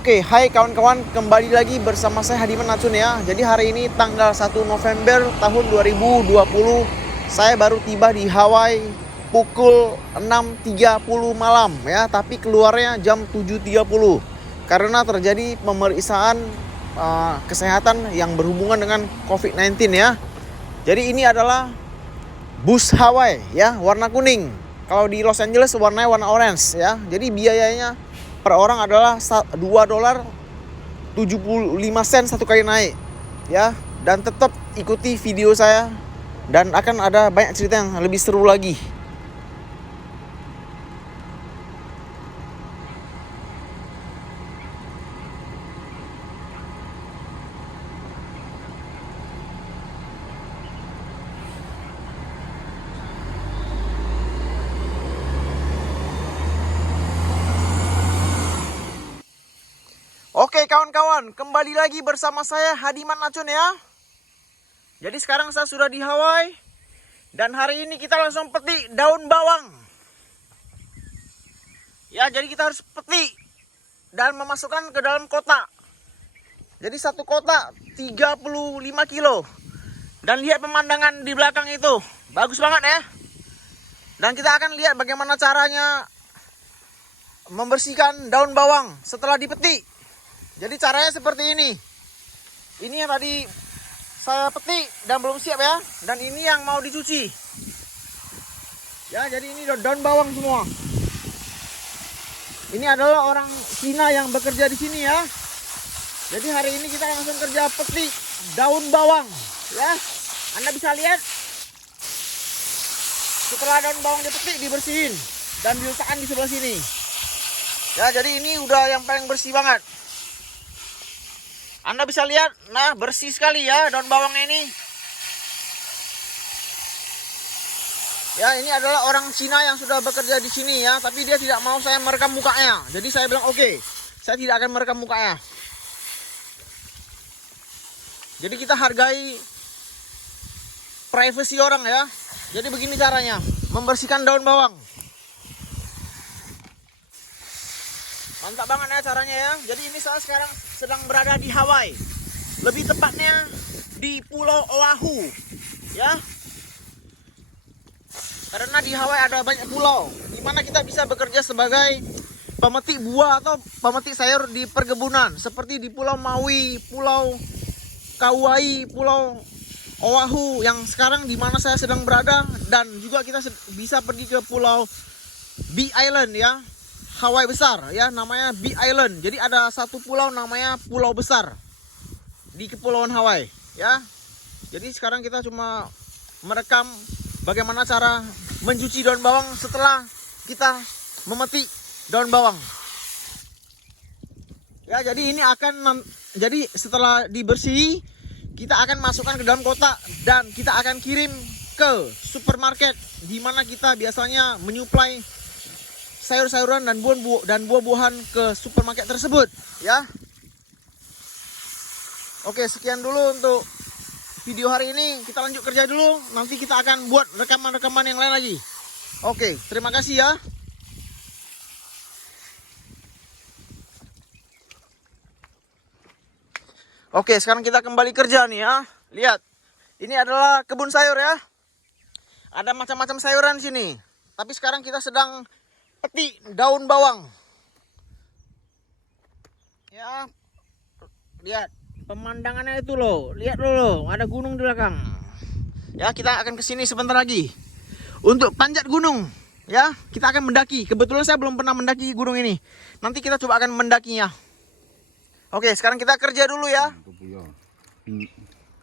Oke, hai kawan-kawan, kembali lagi bersama saya Hadiman Acun ya. Jadi hari ini tanggal 1 November tahun 2020, saya baru tiba di Hawaii pukul 6.30 malam ya, tapi keluarnya jam 7.30 karena terjadi pemeriksaan kesehatan yang berhubungan dengan COVID-19 ya. Jadi ini adalah bus Hawaii ya, warna kuning. Kalau di Los Angeles warnanya warna orange ya. Jadi biayanya per orang adalah $2.75 satu kali naik ya. Dan tetap ikuti video saya dan akan ada banyak cerita yang lebih seru lagi. Oke kawan-kawan, kembali lagi bersama saya Hadiman Acun ya. Jadi sekarang saya sudah di Hawaii dan hari ini kita langsung petik daun bawang. Ya, jadi kita harus petik dan memasukkan ke dalam kotak. Jadi satu kotak 35 kilo. Dan lihat pemandangan di belakang itu, bagus banget ya. Dan kita akan lihat bagaimana caranya membersihkan daun bawang setelah dipetik. Jadi caranya seperti ini. Ini yang tadi saya petik dan belum siap ya. Dan ini yang mau dicuci. Ya, jadi ini daun bawang semua. Ini adalah orang Cina yang bekerja di sini ya. Jadi hari ini kita langsung kerja petik daun bawang ya. Anda bisa lihat. Setelah daun bawang dipetik, dibersihin dan diletakkan di sebelah sini. Ya, jadi ini udah yang paling bersih banget. Anda bisa lihat, nah bersih sekali ya daun bawang ini. Ya, ini adalah orang Cina yang sudah bekerja di sini ya, tapi dia tidak mau saya merekam mukanya. Jadi saya bilang oke, saya tidak akan merekam mukanya. Jadi kita hargai privasi orang ya. Jadi begini caranya, membersihkan daun bawang. Mantap banget ya caranya ya. Jadi ini saya sekarang sedang berada di Hawaii. Lebih tepatnya di Pulau Oahu ya. Karena di Hawaii ada banyak pulau di mana kita bisa bekerja sebagai pemetik buah atau pemetik sayur di perkebunan. Seperti di Pulau Maui, Pulau Kauai, Pulau Oahu yang sekarang di mana saya sedang berada. Dan juga kita bisa pergi ke Pulau Big Island ya, Hawaii besar ya, namanya Big Island. Jadi ada satu pulau namanya Pulau Besar di Kepulauan Hawaii ya. Jadi sekarang kita cuma merekam bagaimana cara mencuci daun bawang setelah kita memetik daun bawang. Ya, jadi ini akan jadi setelah dibersih kita akan masukkan ke dalam kotak dan kita akan kirim ke supermarket di mana kita biasanya menyuplai sayur-sayuran dan buah-buahan ke supermarket tersebut ya. Oke, sekian dulu untuk video hari ini. Kita lanjut kerja dulu. Nanti kita akan buat rekaman-rekaman yang lain lagi. Oke, terima kasih ya. Oke, sekarang kita kembali kerja nih ya. Lihat, ini adalah kebun sayur ya. Ada macam-macam sayuran di sini. Tapi sekarang kita sedang petik daun bawang ya. Lihat pemandangannya itu loh, lihat loh, ada gunung di belakang ya. Kita akan kesini sebentar lagi untuk panjat gunung ya. Kita akan mendaki. Kebetulan saya belum pernah mendaki gunung ini. Nanti kita coba akan mendakinya. Oke, sekarang kita kerja dulu ya.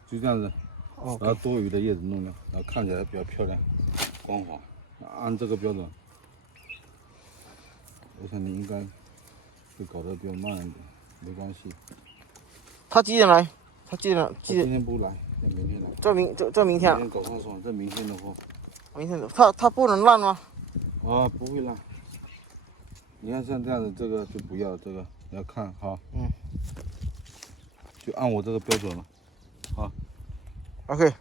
就这样子，然后多余的叶子弄掉，然后看起来比较漂亮、光滑。按这个标准，我想你应该会搞得比较慢一点，没关系。他几点来？他几点？我今天不来，那明天来。这明天今天搞上爽，这明天的话，明天他不能烂吗？啊，不会烂。你看像这样子，这个就不要这个，你要看哈。就按我这个标准了，好。OK，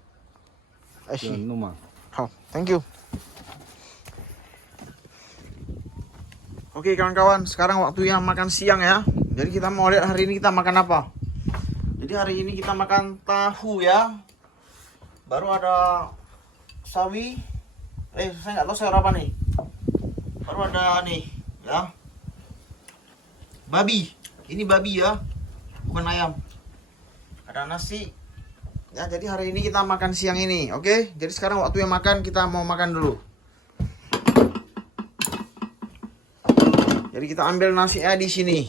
哎这样弄嘛。好 ，Thank you。Oke kawan-kawan, sekarang waktunya makan siang ya. Jadi kita mau lihat hari ini kita makan apa. Jadi hari ini kita makan tahu ya. Baru ada sawi. Saya nggak tahu sayur apa nih. Baru ada nih ya. Babi. Ini babi ya. Bukan ayam. Ada nasi. Ya, jadi hari ini kita makan siang ini, oke? Jadi sekarang waktu yang makan, kita mau makan dulu. Jadi kita ambil nasinya di sini.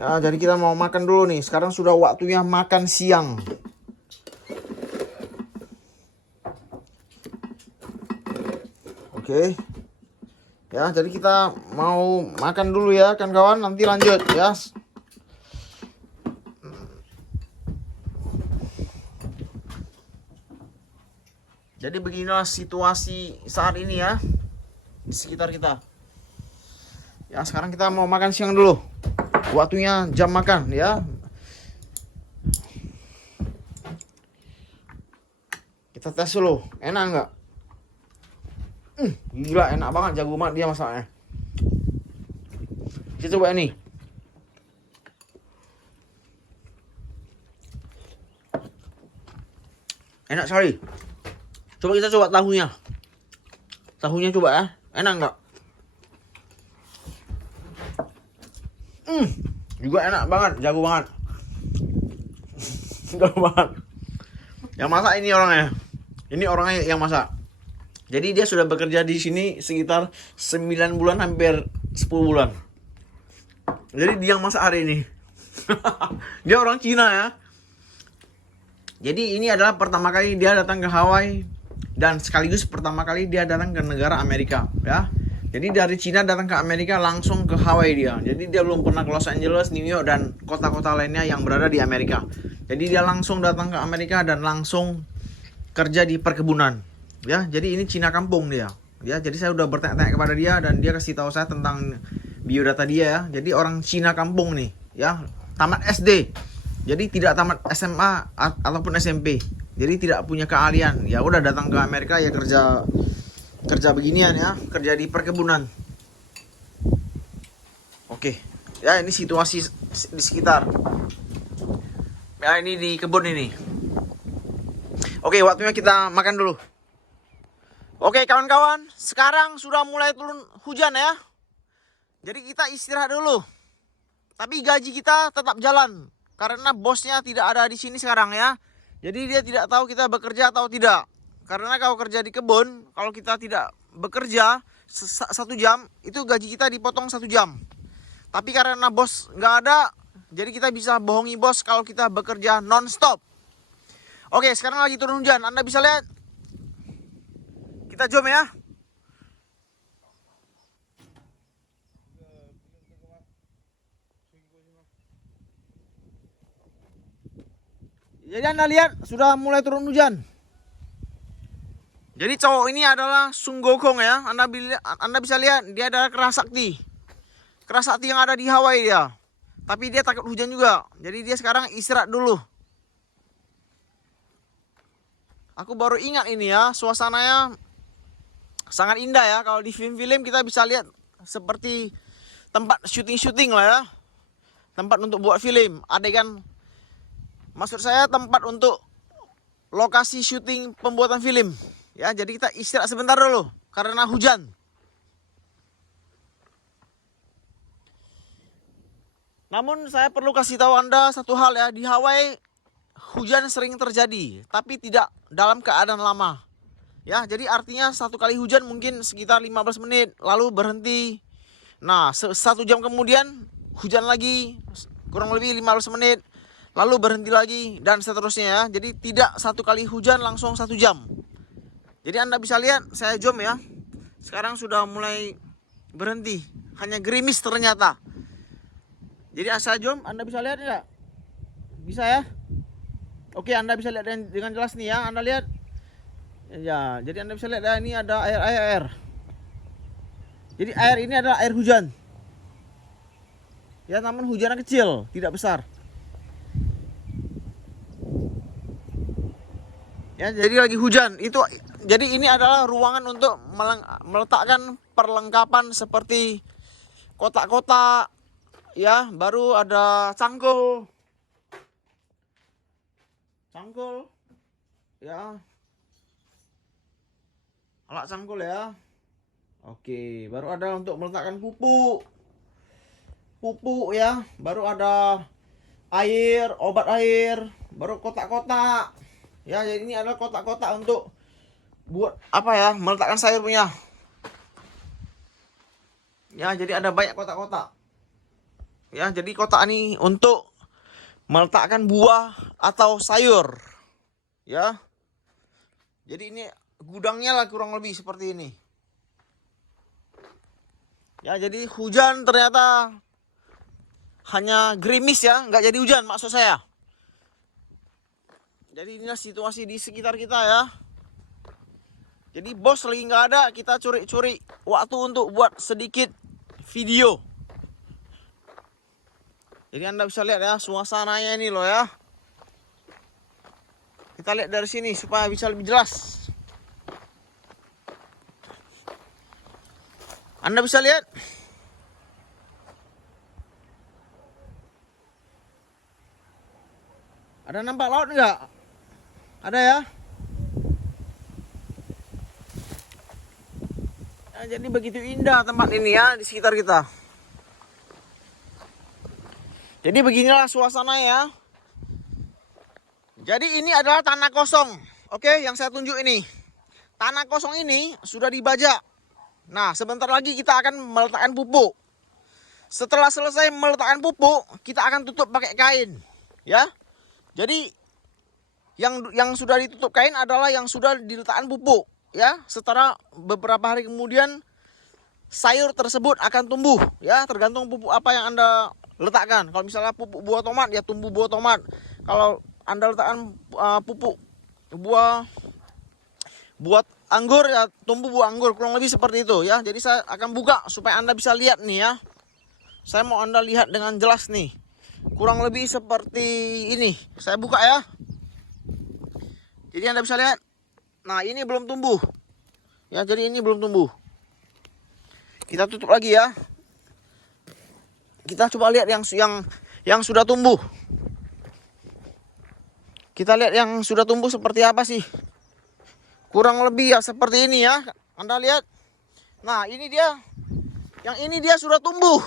Ya, jadi kita mau makan dulu nih. Sekarang sudah waktunya makan siang. Oke. Ya, jadi kita mau makan dulu ya, kan kawan. Nanti lanjut ya. Jadi beginilah situasi saat ini ya di sekitar kita. Ya, sekarang kita mau makan siang dulu. Waktunya jam makan ya. Kita tes dulu, enak nggak? Gila, enak banget, jago banget dia masaknya. Kita coba ini. Enak sekali. Coba kita coba tahunya. Tahunya coba ya. Enak nggak? Juga enak banget, jago banget. Jago banget. Yang masak ini orangnya. Ini orangnya yang masak. Jadi dia sudah bekerja di sini sekitar 9 bulan, hampir 10 bulan. Jadi dia yang masak hari ini. Dia orang Cina ya. Jadi ini adalah pertama kali dia datang ke Hawaii. Dan sekaligus pertama kali dia datang ke negara Amerika ya. Jadi dari Cina datang ke Amerika langsung ke Hawaii dia. Jadi dia belum pernah ke Los Angeles, New York, dan kota-kota lainnya yang berada di Amerika. Jadi dia langsung datang ke Amerika dan langsung kerja di perkebunan. Ya, jadi ini Cina kampung dia. Ya, jadi saya udah bertanya-tanya kepada dia dan dia kasih tahu saya tentang biodata dia ya. Jadi orang Cina kampung nih, ya, tamat SD. Jadi tidak tamat SMA ataupun SMP. Jadi tidak punya keahlian. Ya udah datang ke Amerika ya kerja beginian ya, kerja di perkebunan. Oke. Ya, ini situasi di sekitar. Ya, ini di kebun ini. Oke, waktunya kita makan dulu. Oke kawan-kawan, sekarang sudah mulai turun hujan ya. Jadi kita istirahat dulu. Tapi gaji kita tetap jalan karena bosnya tidak ada di sini sekarang ya. Jadi dia tidak tahu kita bekerja atau tidak. Karena kalau kerja di kebun, kalau kita tidak bekerja 1 jam, itu gaji kita dipotong 1 jam. Tapi karena bos nggak ada, jadi kita bisa bohongi bos kalau kita bekerja non-stop. Oke, sekarang lagi turun hujan. Anda bisa lihat. Kita jom ya. Jadi Anda lihat sudah mulai turun hujan. Jadi cowok ini adalah Sun Gokong ya. Anda bisa lihat dia adalah kerasakti. Kerasakti yang ada di Hawaii dia. Tapi dia takut hujan juga. Jadi dia sekarang istirahat dulu. Aku baru ingat ini ya, suasananya sangat indah ya. Kalau di film-film kita bisa lihat seperti tempat syuting-syuting lah ya. Tempat untuk buat film, adegan. Maksud saya tempat untuk lokasi syuting pembuatan film. Ya, jadi kita istirahat sebentar dulu karena hujan. Namun saya perlu kasih tahu Anda satu hal ya, di Hawaii hujan sering terjadi, tapi tidak dalam keadaan lama. Ya, jadi artinya 1 kali hujan mungkin sekitar 15 menit, lalu berhenti. Nah, 1 jam kemudian hujan lagi, kurang lebih 15 menit, lalu berhenti lagi, dan seterusnya ya. Jadi tidak 1 kali hujan langsung 1 jam. Jadi Anda bisa lihat, saya zoom ya. Sekarang sudah mulai berhenti, hanya gerimis ternyata. Jadi saya zoom, Anda bisa lihat enggak? Bisa ya? Oke, Anda bisa lihat dengan jelas nih ya. Anda lihat. Ya, jadi Anda bisa lihat ya, ini ada air. Jadi air ini adalah air hujan. Ya, namun hujannya kecil, tidak besar. Ya, jadi lagi hujan. Jadi ini adalah ruangan untuk meletakkan perlengkapan seperti kotak-kotak, ya, baru ada cangkul. Cangkul. Ya. Alat cangkul ya. Oke, baru ada untuk meletakkan pupuk. Pupuk ya, baru ada air, obat air, baru kotak-kotak. Ya, jadi ini adalah kotak-kotak untuk buat apa ya? Meletakkan sayur punya. Ya, jadi ada banyak kotak-kotak. Ya, jadi kotak ini untuk meletakkan buah atau sayur. Ya. Jadi ini gudangnya lah kurang lebih seperti ini. Ya, jadi hujan ternyata hanya gerimis ya, nggak jadi hujan maksud saya. Jadi inilah situasi di sekitar kita ya. Jadi bos lagi nggak ada, kita curi-curi waktu untuk buat sedikit video. Jadi Anda bisa lihat ya suasananya ini loh ya. Kita lihat dari sini supaya bisa lebih jelas. Anda bisa lihat. Ada nampak laut enggak? Ada ya? Ya, jadi begitu indah tempat ini ya di sekitar kita. Jadi beginilah suasana ya. Jadi ini adalah tanah kosong. Oke, yang saya tunjuk ini. Tanah kosong ini sudah dibajak. Nah, sebentar lagi kita akan meletakkan pupuk. Setelah selesai meletakkan pupuk, kita akan tutup pakai kain. Ya. Jadi yang sudah ditutup kain adalah yang sudah diletakkan pupuk. Ya, setelah beberapa hari kemudian sayur tersebut akan tumbuh. Ya, tergantung pupuk apa yang Anda letakkan. Kalau misalnya pupuk buah tomat, ya tumbuh buah tomat. Kalau Anda letakkan pupuk buat anggur, ya tumbuh buah anggur, kurang lebih seperti itu ya. Jadi saya akan buka supaya Anda bisa lihat nih ya. Saya mau Anda lihat dengan jelas nih. Kurang lebih seperti ini. Saya buka ya. Jadi Anda bisa lihat. Nah, ini belum tumbuh. Ya, jadi ini belum tumbuh. Kita tutup lagi ya. Kita coba lihat yang sudah tumbuh. Kita lihat yang sudah tumbuh seperti apa sih. Kurang lebih ya seperti ini ya. Anda lihat. Nah, ini dia. Yang ini dia sudah tumbuh.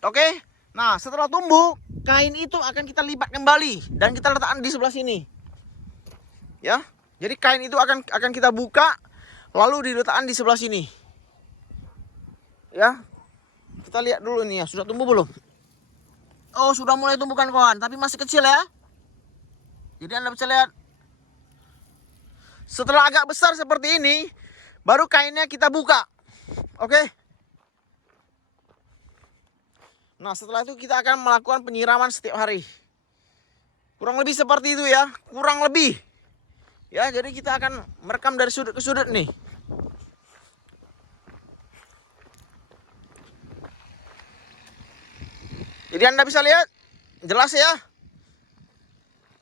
Oke. Nah, setelah tumbuh, kain itu akan kita lipat kembali dan kita letakkan di sebelah sini. Ya. Jadi kain itu akan kita buka lalu diletakkan di sebelah sini. Ya. Kita lihat dulu nih ya, sudah tumbuh belum? Oh, sudah mulai tumbuh kawan, tapi masih kecil ya. Jadi Anda bisa lihat. Setelah agak besar seperti ini, baru kainnya kita buka. Oke. Nah, setelah itu kita akan melakukan penyiraman setiap hari. Kurang lebih seperti itu ya, kurang lebih. Ya, jadi kita akan merekam dari sudut ke sudut nih. Jadi Anda bisa lihat, jelas ya.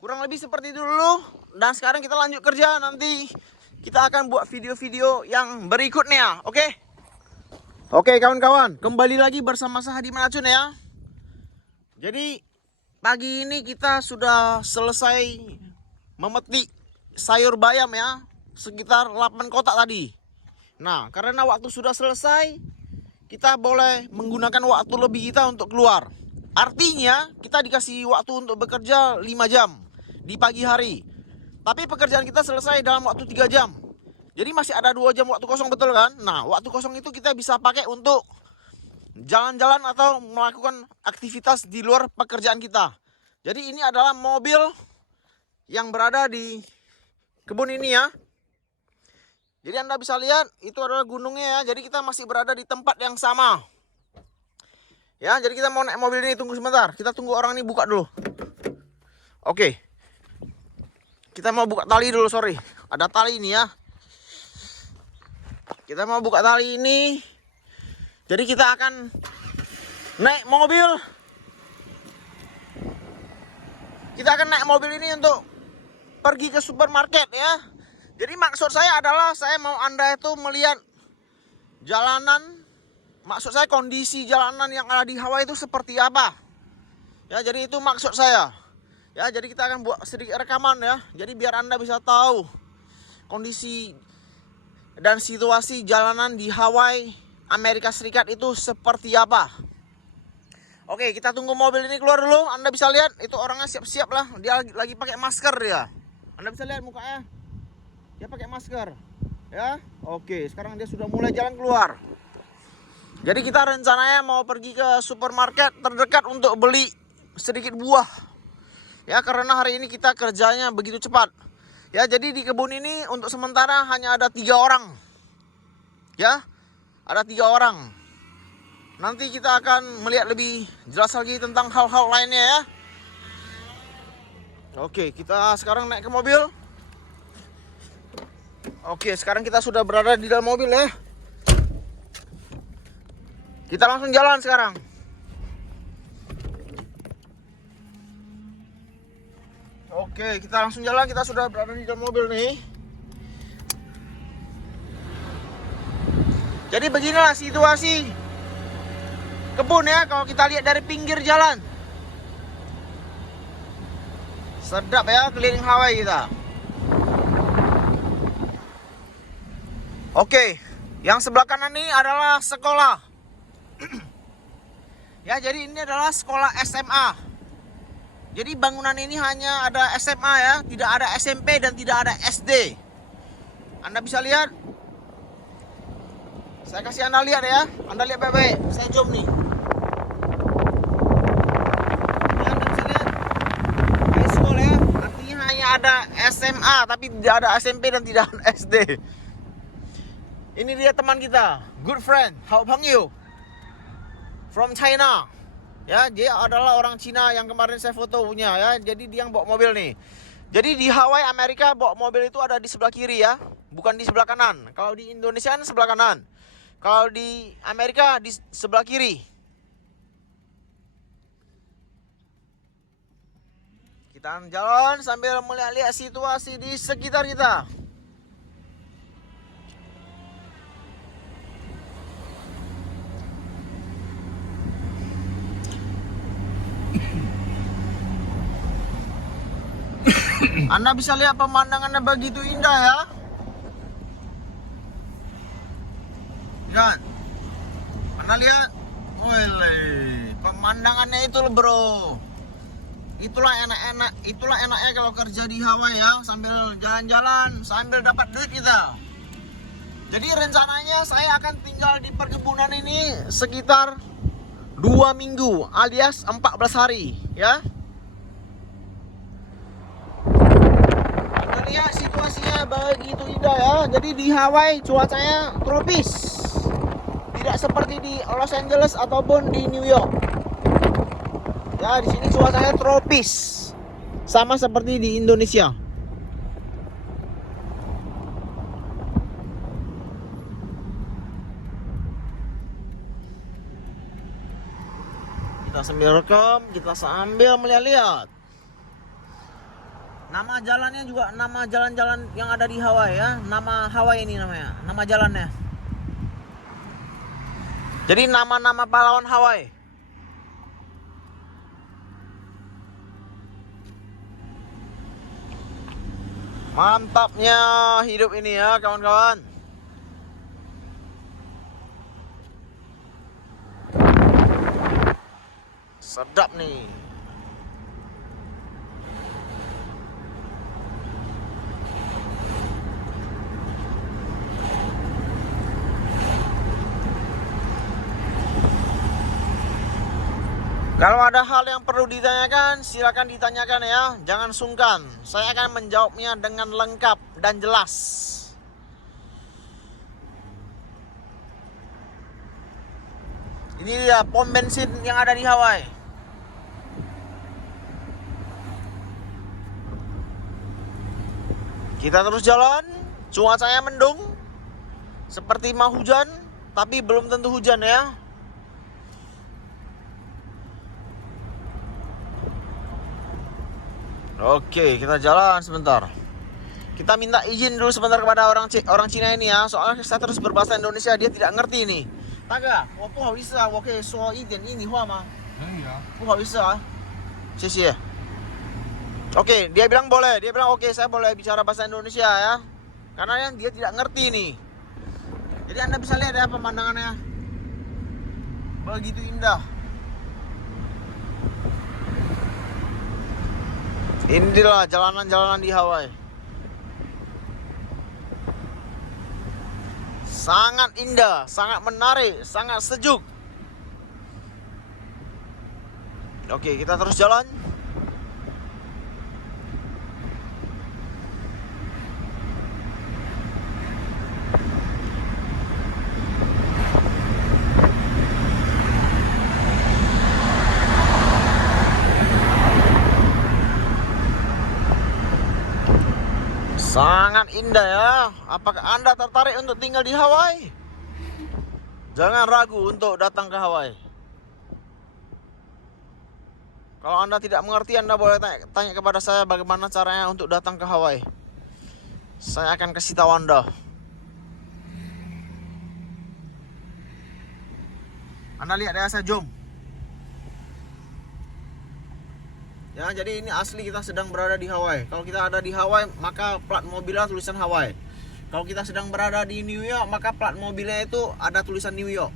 Kurang lebih seperti itu dulu. Dan sekarang kita lanjut kerja, nanti kita akan buat video-video yang berikutnya, oke? Oke kawan-kawan, kembali lagi bersama saya Hadi Manacun ya. Jadi pagi ini kita sudah selesai memetik sayur bayam ya, sekitar 8 kotak tadi. Nah, karena waktu sudah selesai, kita boleh menggunakan waktu lebih kita untuk keluar. Artinya kita dikasih waktu untuk bekerja 5 jam di pagi hari. Tapi pekerjaan kita selesai dalam waktu 3 jam. Jadi masih ada 2 jam waktu kosong, betul kan? Nah, waktu kosong itu kita bisa pakai untuk jalan-jalan atau melakukan aktivitas di luar pekerjaan kita. Jadi ini adalah mobil yang berada di kebun ini ya. Jadi Anda bisa lihat itu adalah gunungnya ya. Jadi kita masih berada di tempat yang sama. Ya, jadi kita mau naik mobil ini, tunggu sebentar. Kita tunggu orang ini buka dulu. Oke. Kita mau buka tali dulu, sorry. Ada tali ini ya. Kita mau buka tali ini. Jadi kita akan naik mobil. Kita akan naik mobil ini untuk pergi ke supermarket ya. Jadi maksud saya adalah saya mau Anda itu melihat jalanan maksud saya kondisi jalanan yang ada di Hawaii itu seperti apa. Ya, jadi itu maksud saya. Ya, jadi kita akan buat sedikit rekaman ya. Jadi biar Anda bisa tahu kondisi dan situasi jalanan di Hawaii, Amerika Serikat itu seperti apa. Oke, kita tunggu mobil ini keluar dulu. Anda bisa lihat itu orangnya siap-siap lah. Dia lagi pakai masker dia. Anda bisa lihat mukanya. Dia pakai masker. Ya, oke. Sekarang dia sudah mulai jalan keluar. Jadi kita rencananya mau pergi ke supermarket terdekat untuk beli sedikit buah. Ya, karena hari ini kita kerjanya begitu cepat. Ya, jadi di kebun ini untuk sementara hanya ada 3 orang. Ya, ada 3 orang. Nanti kita akan melihat lebih jelas lagi tentang hal-hal lainnya ya. Oke, kita sekarang naik ke mobil. Oke, sekarang kita sudah berada di dalam mobil ya. Kita langsung jalan sekarang. Oke, kita langsung jalan. Kita sudah berada di dalam mobil nih. Jadi beginilah situasi kebun ya, kalau kita lihat dari pinggir jalan. Sedap ya keliling Hawaii kita. Oke, yang sebelah kanan ini adalah sekolah. Ya, jadi ini adalah sekolah SMA. Jadi bangunan ini hanya ada SMA ya, tidak ada SMP dan tidak ada SD. Anda bisa lihat. Saya kasih Anda lihat ya. Anda lihat baik-baik. Saya zoom nih. Ya, Anda bisa lihat. High school ya. Artinya hanya ada SMA tapi tidak ada SMP dan tidak ada SD. Ini dia teman kita, good friend, Hao Pengyu, from China. Ya, dia adalah orang Cina yang kemarin saya foto punya ya. Jadi dia yang bawa mobil nih. Jadi di Hawaii, Amerika, bawa mobil itu ada di sebelah kiri ya, bukan di sebelah kanan. Kalau di Indonesia kan sebelah kanan. Kalau di Amerika di sebelah kiri. Kita jalan sambil melihat situasi di sekitar kita. Anda bisa lihat pemandangannya begitu indah ya. Lihat. Anda lihat. Wele, pemandangannya itu loh bro. Itulah enaknya kalau kerja di Hawaii ya, sambil jalan-jalan, sambil dapat duit kita. Jadi rencananya saya akan tinggal di perkebunan ini sekitar 2 minggu alias 14 hari ya. Lihat situasinya begitu indah ya. Jadi di Hawaii cuacanya tropis. Tidak seperti di Los Angeles ataupun di New York. Ya, di sini cuacanya tropis. Sama seperti di Indonesia. Kita sambil rekam, kita sambil melihat-lihat. Nama jalannya juga nama jalan-jalan yang ada di Hawaii ya. Nama Hawaii ini namanya, nama jalannya. Jadi nama-nama pahlawan Hawaii. Mantapnya hidup ini ya kawan-kawan. Sedap nih. Kalau ada hal yang perlu ditanyakan, silakan ditanyakan ya. Jangan sungkan. Saya akan menjawabnya dengan lengkap dan jelas. Ini dia pom bensin yang ada di Hawaii. Kita terus jalan. Cuacanya mendung. Seperti mau hujan, tapi belum tentu hujan ya. Oke, kita jalan sebentar. Kita minta izin dulu sebentar kepada orang Cina ini ya. Soalnya saya terus berbahasa Indonesia, dia tidak ngerti nih 大哥，我不好意思啊，我可以说一点印尼话吗？可以啊。不好意思啊，谢谢。Oke, dia bilang boleh. Dia bilang oke, saya boleh bicara bahasa Indonesia ya. Karena yang dia tidak ngerti nih. Jadi Anda bisa lihat ya pemandangannya. Begitu indah. Inilah jalanan-jalanan di Hawaii. Sangat indah, sangat menarik, sangat sejuk. Oke, kita terus jalan. Sangat indah ya. Apakah Anda tertarik untuk tinggal di Hawaii? Jangan ragu untuk datang ke Hawaii. Kalau Anda tidak mengerti, Anda boleh tanya kepada saya bagaimana caranya untuk datang ke Hawaii. Saya akan kasih tahu Anda. Anda lihat ya, saya zoom. Ya, jadi ini asli kita sedang berada di Hawaii. Kalau kita ada di Hawaii, maka plat mobilnya tulisan Hawaii. Kalau kita sedang berada di New York, maka plat mobilnya itu ada tulisan New York.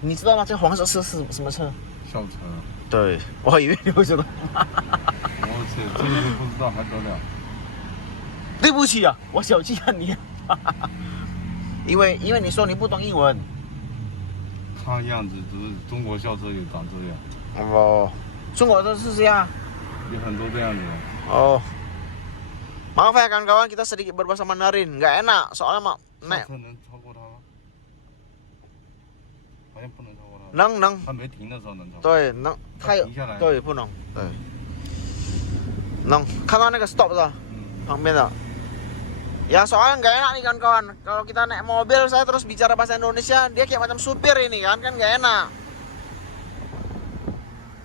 Ni 知道吗？这黄色是什么车？校车。对，我以为你会知道。我去，这个都不知道还得了。对不起啊，我小气了你。因为你说你不懂英文。看样子就是中国校车也长这样。哦，中国都是这样。有很多这样的。Oh, maaf ya kawan-kawan, kita sedikit berbahasa Mandarin, nggak enak soalnya mak. 校车能超过它吗？好像不能超过它。能，它没停的时候能超过。对，能，它有停下来。对，不能，对，能看到那个 stop 是吧？旁边的。Ya soalnya nggak enak nih kawan-kawan. Kalau kita naik mobil, saya terus bicara bahasa Indonesia, dia kayak macam supir ini kan nggak enak.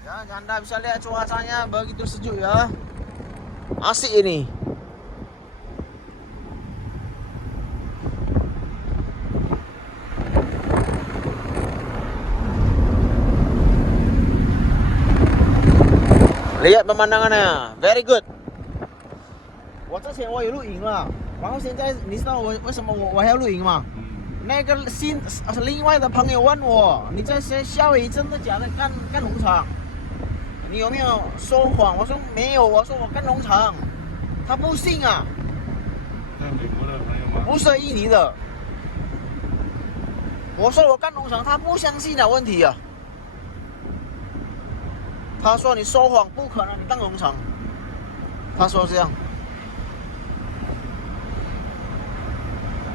Ya, Anda bisa lihat cuacanya begitu sejuk ya. Asik ini. Lihat pemandangannya, very good. 我之前我有录影了，然后现在你知道我为什么我还要录影吗？那个另外的朋友问我，你在夏威夷真的假的干农场？你有没有说谎？我说没有，我说我干农场，他不信啊。在美国的朋友吗？不是印尼的。我说我干农场，他不相信啊，问题啊。他说你说谎，不可能，你干农场。他说这样。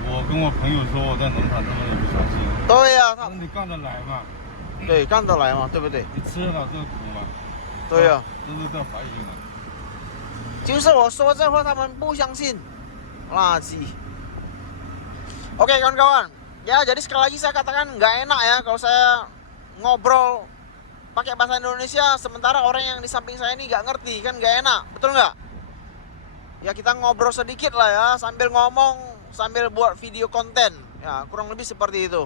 我跟我朋友说我在农场，他们也不相信。对呀、那你干得来吗？对，干得来嘛，对不对？你吃得了这个苦吗？对呀、这是在怀疑呢。就是我说这话他们不相信. Lagi. Oke kawan-kawan. Ya jadi sekali lagi saya katakan nggak enak ya kalau saya ngobrol pakai bahasa Indonesia sementara orang yang di samping saya ini nggak ngerti, kan nggak enak, betul nggak? Ya kita ngobrol sedikit lah ya, sambil ngomong, sambil buat video konten. Ya kurang lebih seperti itu.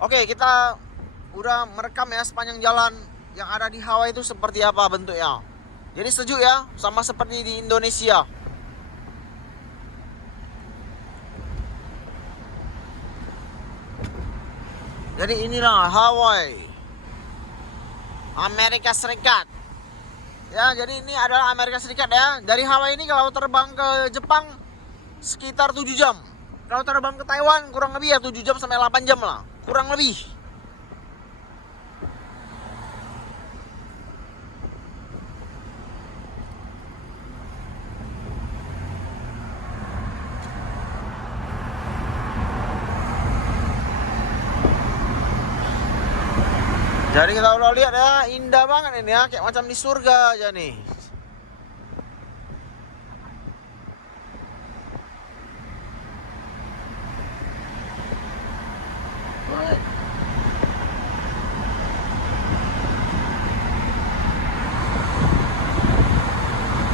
Oke, kita udah merekam ya sepanjang jalan yang ada di Hawaii itu seperti apa bentuknya. Jadi sejuk ya, sama seperti di Indonesia. Jadi inilah Hawaii, Amerika Serikat. Ya, jadi ini adalah Amerika Serikat ya. Dari Hawaii ini kalau terbang ke Jepang sekitar 7 jam. Kalau terbang ke Taiwan kurang lebih ya 7 jam sampai 8 jam lah. Kurang lebih. Jadi kita udah lihat ya, indah banget ini ya, kayak macam di surga aja nih.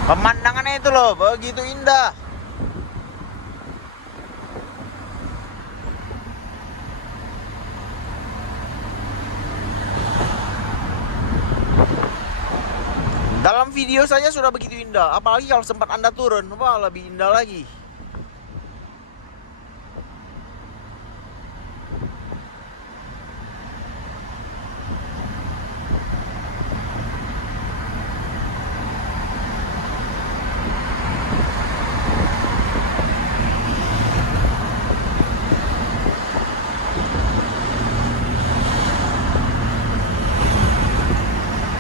Pemandangannya itu loh, begitu indah. video saja sudah begitu indah, apalagi kalau sempat Anda turun, wah lebih indah lagi.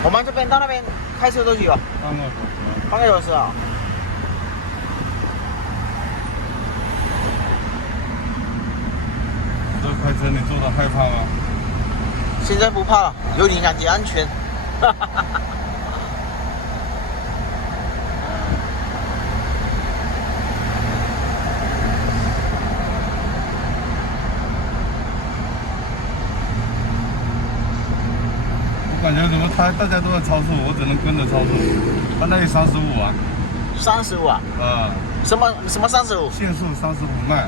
我们这边到那边开车多久啊？半个小时啊。这开车你坐的害怕吗？现在不怕了，有点感觉安全。我感觉怎么大家都在超速，我只能跟着超速。他那里35啊。35啊？什么35？限速35迈。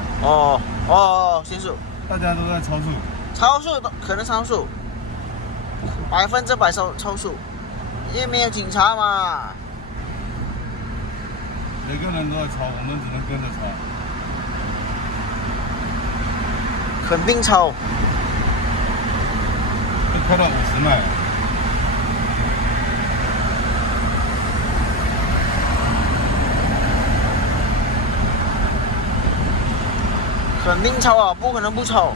限速。大家都在超速。超速可能超速，100%超速，因为没有警察嘛。每个人都在超，我们只能跟着超。肯定超。都开到50迈。肯定超啊，不可能不超。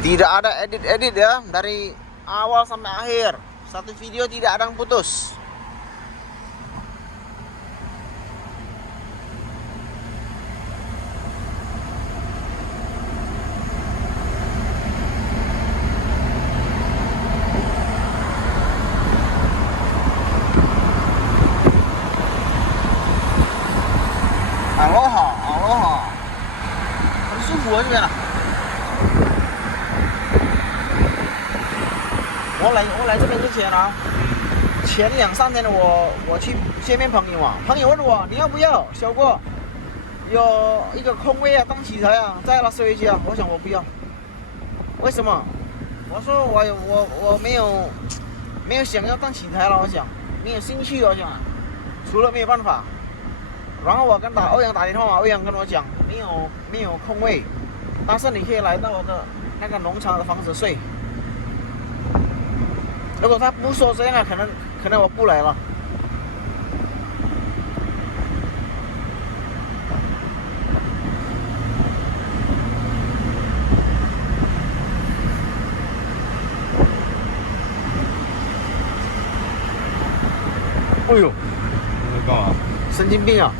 Tidak ada edit-edit ya, dari awal sampai akhir. Satu video tidak ada yang putus. Aloha， 很舒服啊这边啊。我来这边之前啊，前2-3天的我去见面朋友啊，朋友问我你要不要，小郭有一个空位啊，当起台啊，在拉斯维加，我想我不要，为什么？我说我没有想要当起台了，我想没有兴趣，我想除了没有办法。然后我跟欧阳打电话，欧阳跟我讲没有空位，但是你可以来到我的那个农场的房子睡。如果他不说这样啊，可能我不来了。哎呦，你在干嘛？神经病啊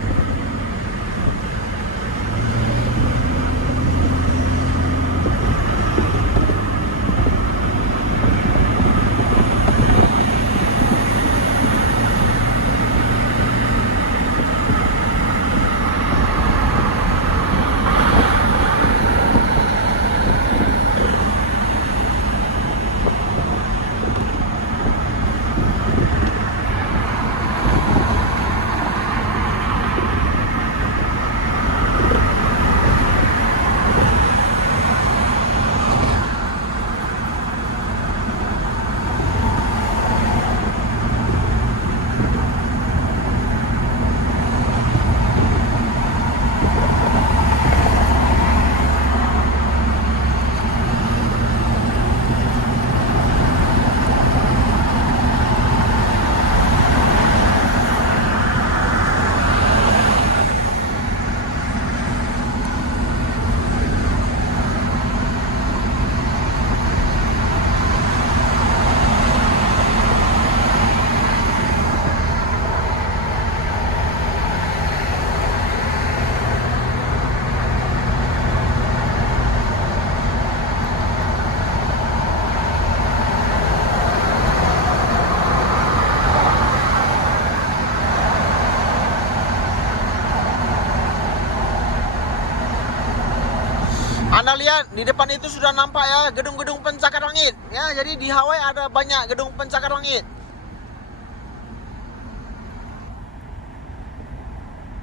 ！Anda lihat di depan itu sudah nampak ya gedung-gedung pencakar langit ya. Jadi di Hawaii ada banyak gedung pencakar langit.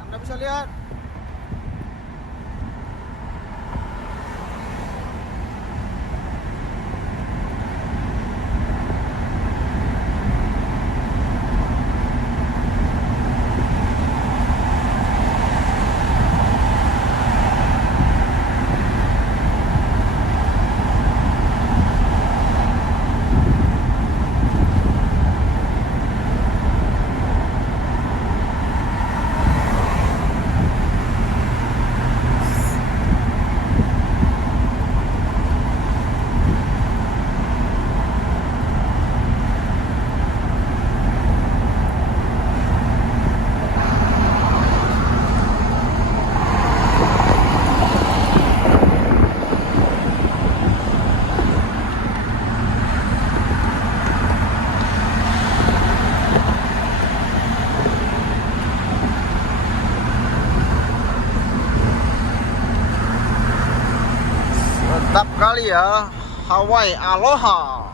Anda bisa lihat. Mantap kali ya, Hawaii Aloha.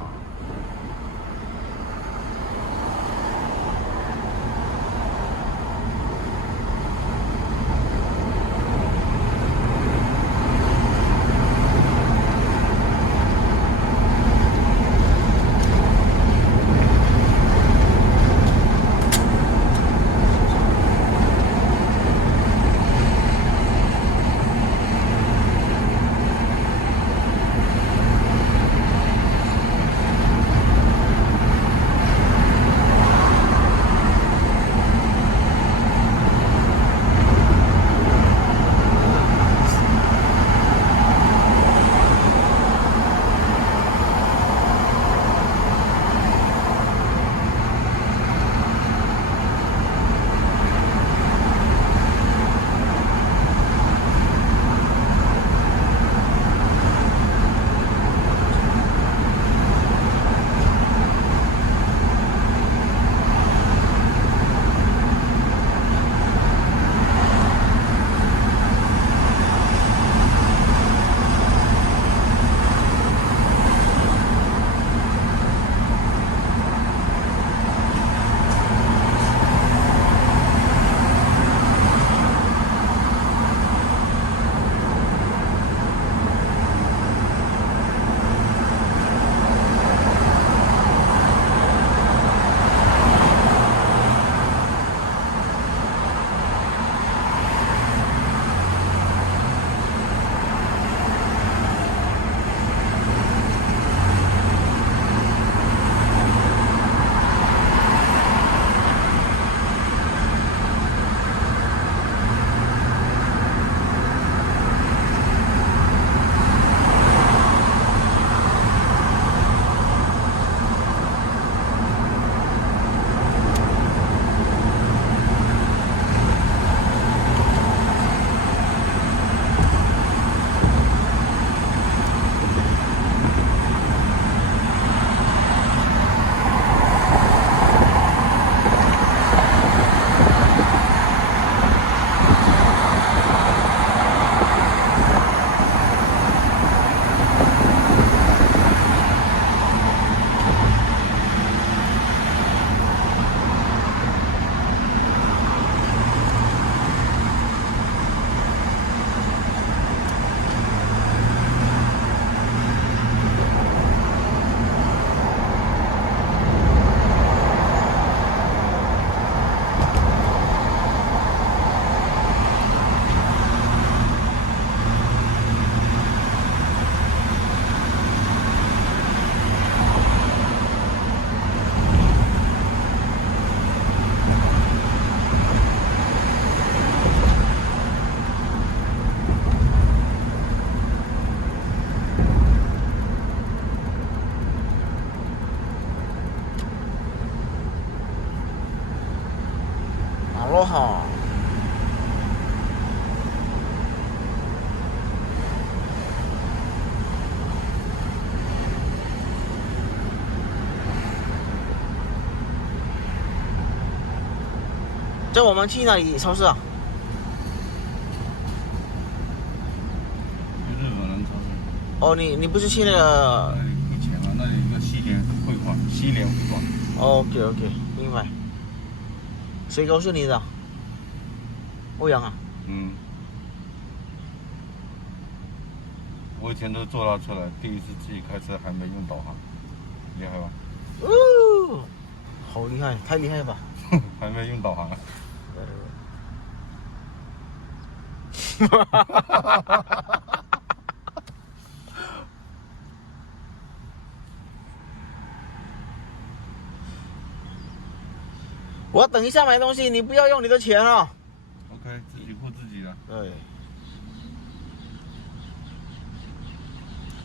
Aloha.这我们去哪里超市啊？日本人超市。哦，你不是去那个那里付钱了，那里有一个西联汇款，西联汇款。 ？OK OK， 明白。谁告诉你的？欧阳啊？嗯。我以前都坐他车来，第一次自己开车还没用导航，厉害吧？哦，好厉害，太厉害了吧！还没用导航。我等一下买东西，你不要用你的钱啊。OK， 自己付自己的。对，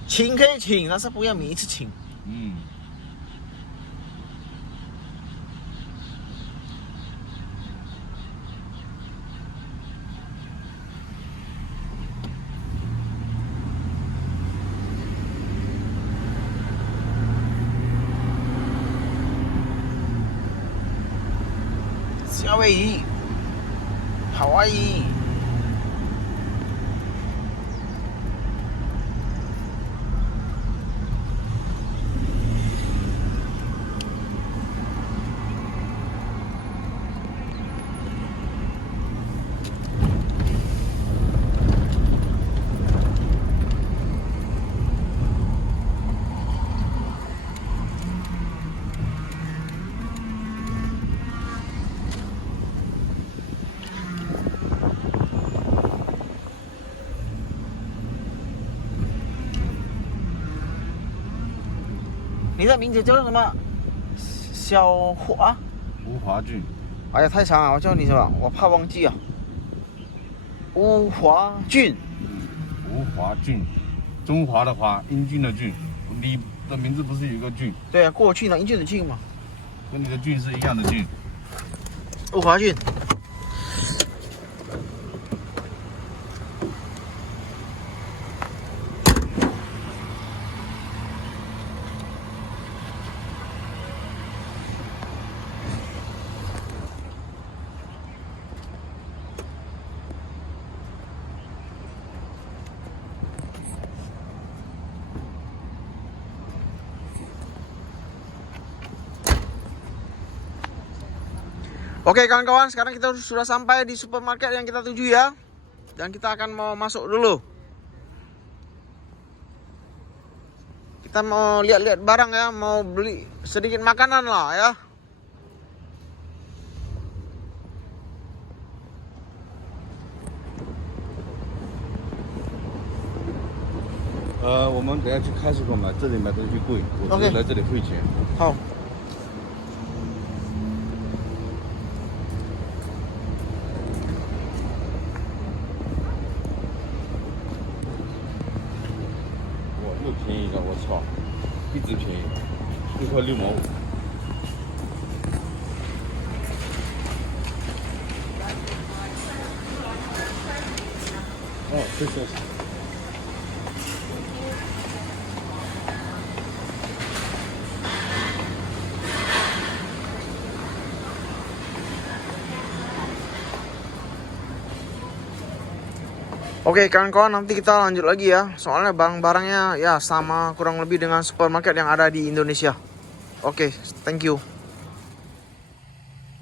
请可以请，但是不要每一次请。嗯。夏威夷、Hawaii。你的名字叫什么？小华？吴华俊，哎呀，太长了，我叫你什么？我怕忘记啊。吴华俊。吴华俊，中华的华，英俊的俊。你的名字不是有一个俊？对啊，过去呢，英俊的俊嘛。跟你的俊是一样的俊。吴华俊。Oke kawan-kawan, sekarang kita sudah sampai di supermarket yang kita tuju ya. Dan kita akan mau masuk dulu. Kita mau lihat-lihat barang ya, mau beli sedikit makanan lah ya. 我们等下去开市口买，这里买东西贵，我直接来这里汇钱。好。哇，又便宜了，我操，一直便宜，6块6毛5。哦，谢谢。Oke kawan-kawan, nanti kita lanjut lagi ya. Soalnya barang-barangnya ya sama kurang lebih dengan supermarket yang ada di Indonesia. Oke, thank you.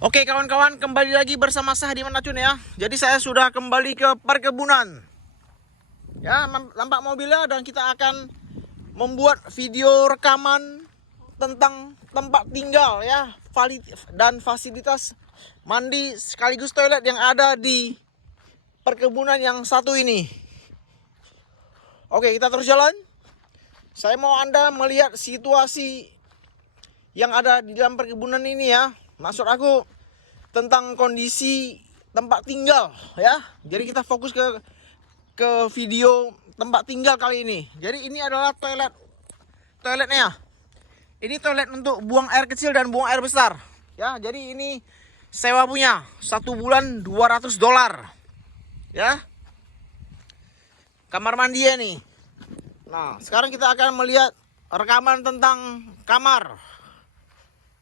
Oke kawan-kawan, kembali lagi bersama saya Diman Acun ya. Jadi saya sudah kembali ke perkebunan. Ya, nampak mobilnya dan kita akan membuat video rekaman tentang tempat tinggal ya, dan fasilitas mandi sekaligus toilet yang ada di perkebunan yang satu ini. Oke, kita terus jalan. Saya mau Anda melihat situasi yang ada di dalam perkebunan ini ya. Maksud aku tentang kondisi tempat tinggal ya. Jadi kita fokus ke video tempat tinggal kali ini. Jadi ini adalah toiletnya. Ini toilet untuk buang air kecil dan buang air besar ya. Jadi ini sewa punya 1 bulan $200 ya. Kamar mandi ya nih. Nah, sekarang kita akan melihat rekaman tentang kamar.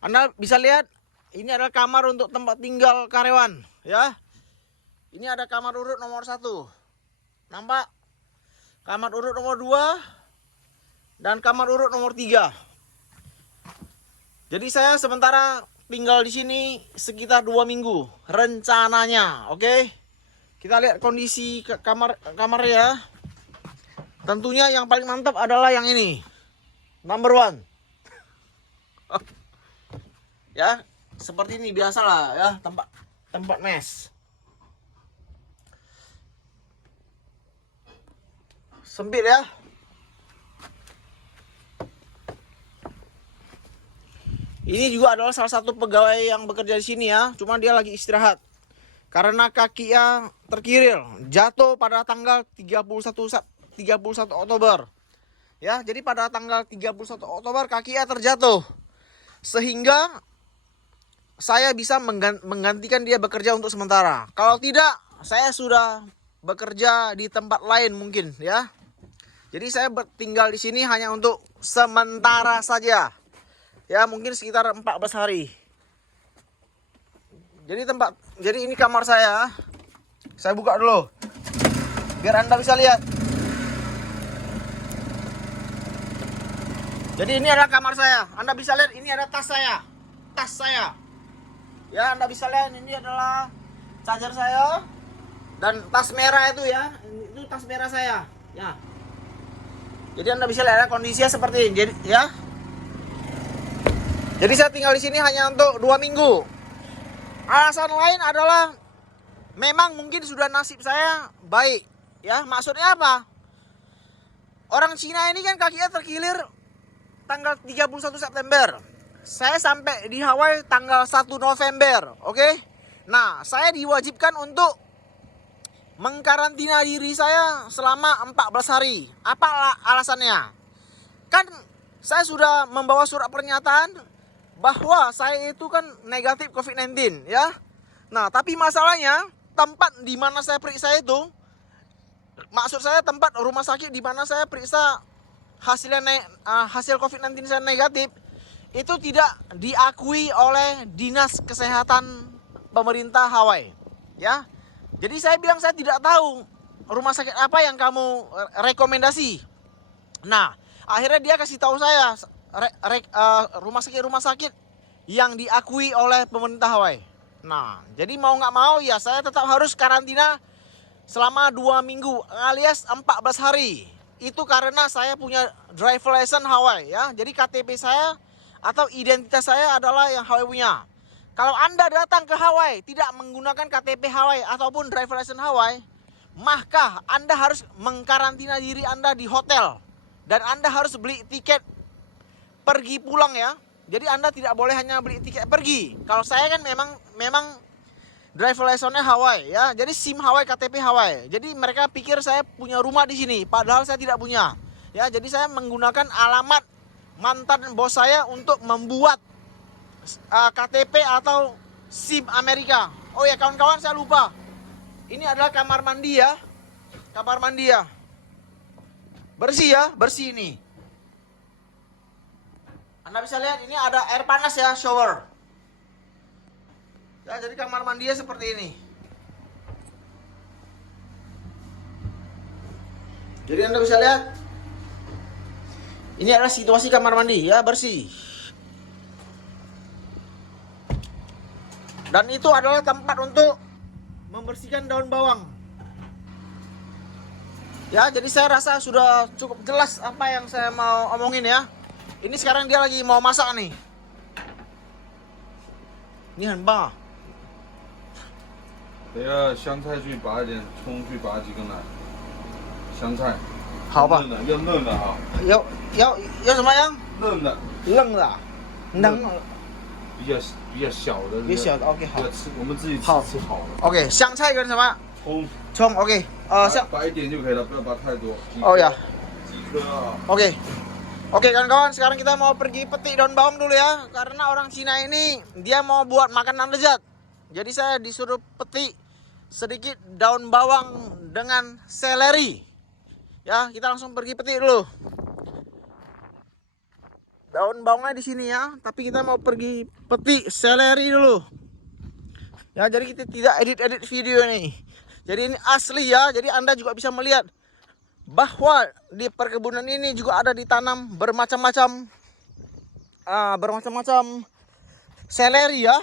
Anda bisa lihat ini adalah kamar untuk tempat tinggal karyawan ya. Ini ada kamar urut nomor 1. Nampak? Kamar urut nomor 2 dan kamar urut nomor 3. Jadi saya sementara tinggal di sini sekitar 2 minggu rencananya, oke? Kita lihat kondisi kamar ya. Tentunya yang paling mantap adalah yang ini. Number 1. Ya, seperti ini biasalah ya, tempat mes. Sempit ya. Ini juga adalah salah satu pegawai yang bekerja di sini ya, cuma dia lagi istirahat. Karena kakinya terkilir, jatuh pada tanggal 31 Oktober. Ya, jadi pada tanggal 31 Oktober kakinya terjatuh. Sehingga saya bisa menggantikan dia bekerja untuk sementara. Kalau tidak, saya sudah bekerja di tempat lain mungkin ya. Jadi saya tinggal di sini hanya untuk sementara saja. Ya, mungkin sekitar 14 hari. Jadi ini kamar saya. Saya buka dulu biar Anda bisa lihat. Jadi ini adalah kamar saya. Anda bisa lihat ini ada tas saya. Ya, Anda bisa lihat ini adalah charger saya dan tas merah itu ya. Itu tas merah saya. Ya. Jadi Anda bisa lihat kondisinya seperti ini. Jadi ya. Jadi saya tinggal di sini hanya untuk 2 minggu. Alasan lain adalah memang mungkin sudah nasib saya baik ya. Maksudnya apa? Orang Cina ini kan kakinya terkilir tanggal 31 September. Saya sampai di Hawaii tanggal 1 November. Oke. Nah, saya diwajibkan untuk mengkarantina diri saya selama 14 hari. Apa alasannya? Kan saya sudah membawa surat pernyataan bahwa saya itu kan negatif COVID-19 ya. Nah, tapi masalahnya tempat di mana saya periksa itu, maksud saya tempat rumah sakit di mana saya periksa hasil COVID-19 saya negatif, itu tidak diakui oleh Dinas Kesehatan pemerintah Hawaii ya. Jadi saya bilang saya tidak tahu rumah sakit apa yang kamu rekomendasi. Nah, akhirnya dia kasih tahu saya rumah sakit yang diakui oleh pemerintah Hawaii. Nah, jadi mau nggak mau ya saya tetap harus karantina selama 2 minggu alias 14 hari. Itu karena saya punya driver license Hawaii ya. Jadi KTP saya atau identitas saya adalah yang Hawaii punya. Kalau Anda datang ke Hawaii tidak menggunakan KTP Hawaii ataupun driver license Hawaii, maka Anda harus mengkarantina diri Anda di hotel. Dan Anda harus beli tiket pergi pulang ya. Jadi Anda tidak boleh hanya beli tiket pergi. Kalau saya kan memang driver license-nya Hawaii ya. Jadi SIM Hawaii, KTP Hawaii. Jadi mereka pikir saya punya rumah di sini, padahal saya tidak punya. Ya, jadi saya menggunakan alamat mantan bos saya untuk membuat KTP atau SIM Amerika. Oh ya kawan-kawan, saya lupa. Ini adalah kamar mandi ya. Kamar mandi ya. Bersih ya, bersih ini. Anda bisa lihat ini ada air panas ya, shower. Ya, jadi kamar mandinya seperti ini. Jadi Anda bisa lihat ini adalah situasi kamar mandi ya, bersih. Dan itu adalah tempat untuk membersihkan daun bawang. Ya, jadi saya rasa sudah cukup jelas apa yang saya mau omongin ya. Ini sekarang dia lagi mau masak nih. Ini hanbang. 等下香菜去拔一点，葱去拔几根来。香菜，好吧嫩的，要嫩的哈，要什么样？嫩的，愣的啊，能比较小的，比较小的 OK 好要吃我们自己好吃好的。 OK 香菜跟什么葱，葱 OK 香拔一点就可以了，不要拔太多。哦ya 几颗啊？ Oke kawan-kawan, sekarang kita mau pergi petik daun bawang dulu ya. Karena orang Cina ini dia mau buat makanan lezat. Jadi saya disuruh petik sedikit daun bawang dengan seleri. Ya, kita langsung pergi petik dulu. Daun bawangnya di sini ya, tapi kita mau pergi petik seleri dulu. Ya, jadi kita tidak edit video ini. Jadi ini asli ya, jadi Anda juga bisa melihat bahwa di perkebunan ini juga ada ditanam bermacam-macam seleri ya.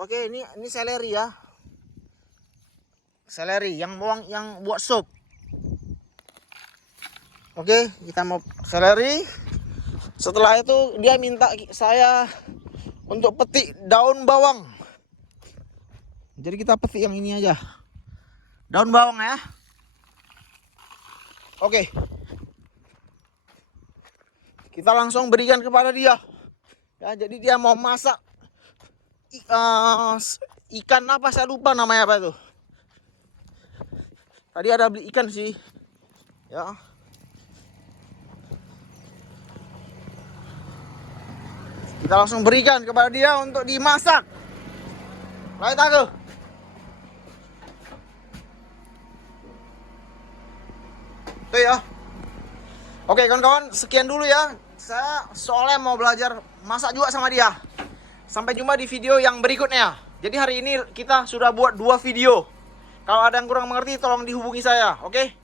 Oke, ini seleri ya. Seleri yang buat sup. Oke, kita mau seleri. Setelah itu dia minta saya untuk petik daun bawang. Jadi kita petik yang ini aja. Daun bawang ya. Oke. Kita langsung berikan kepada dia. Ya, jadi dia mau masak ikan apa saya lupa namanya apa itu. Tadi ada beli ikan sih. Ya. Kita langsung berikan kepada dia untuk dimasak. Baik aku. Tuh ya. Oke kawan-kawan, sekian dulu ya. Saya soalnya mau belajar masak juga sama dia. Sampai jumpa di video yang berikutnya. Jadi hari ini kita sudah buat 2 video. Kalau ada yang kurang mengerti tolong dihubungi saya, oke?